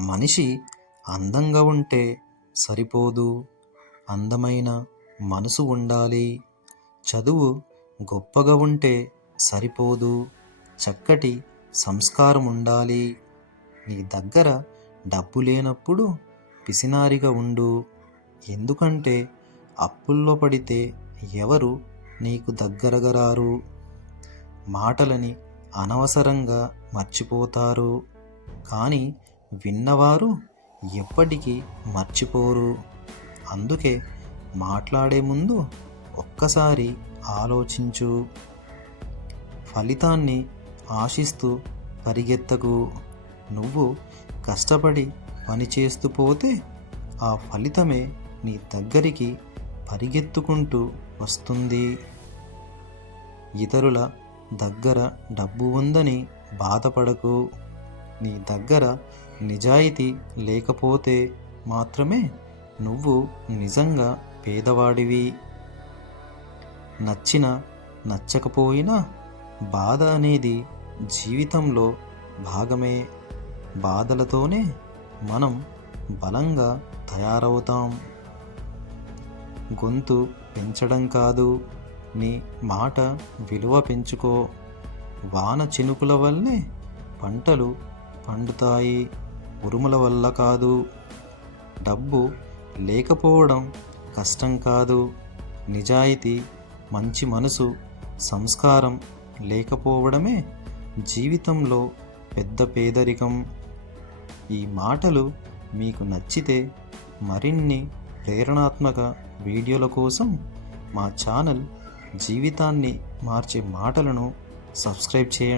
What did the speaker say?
మనిషి అందంగా ఉంటే సరిపోదు. అందమైన మనసు ఉండాలి. చదువు గొప్పగా ఉంటే సరిపోదు. చక్కటి సంస్కారం ఉండాలి. నీ దగ్గర డబ్బు లేనప్పుడు పిసినారిగా ఉండు. ఎందుకంటే అప్పుల్లో పడితే ఎవరు నీకు దగ్గరగా రారు? మాటలని అనవసరంగా మర్చిపోతారు. కానీ విన్నవారు ఎప్పటికీ మర్చిపోరు. అందుకే మాట్లాడే ముందు ఒక్కసారి ఆలోచించు. ఫలితాన్ని ఆశిస్తూ పరిగెత్తకు. నువ్వు కష్టపడి పనిచేస్తూ పోతే ఆ ఫలితమే నీ దగ్గరికి పరిగెత్తుకుంటూ వస్తుంది. ఇతరుల దగ్గర డబ్బు ఉందని బాధపడకు. నీ దగ్గర నిజాయితీ లేకపోతే మాత్రమే నువ్వు నిజంగా పేదవాడివి. నచ్చిన నచ్చకపోయినా బాధ అనేది జీవితంలో భాగమే. బాధలతోనే మనం బలంగా తయారవుతాం. గొంతు పెంచడం కాదు నీ మాట విలువ పెంచుకో. వాన చినుకుల వల్లే పంటలు పండుతాయి. ఉరుముల వల్ల కాదు. డబ్బు లేకపోవడం కష్టం కాదు. నిజాయితీ మంచి మనసు సంస్కారం లేకపోవడమే జీవితంలో పెద్ద పేదరికం. ఈ మాటలు మీకు నచ్చితే మరిన్ని ప్రేరణాత్మక వీడియోల కోసం మా ఛానల్ జీవితాన్ని మార్చే మాటలను సబ్స్క్రైబ్ చేయండి.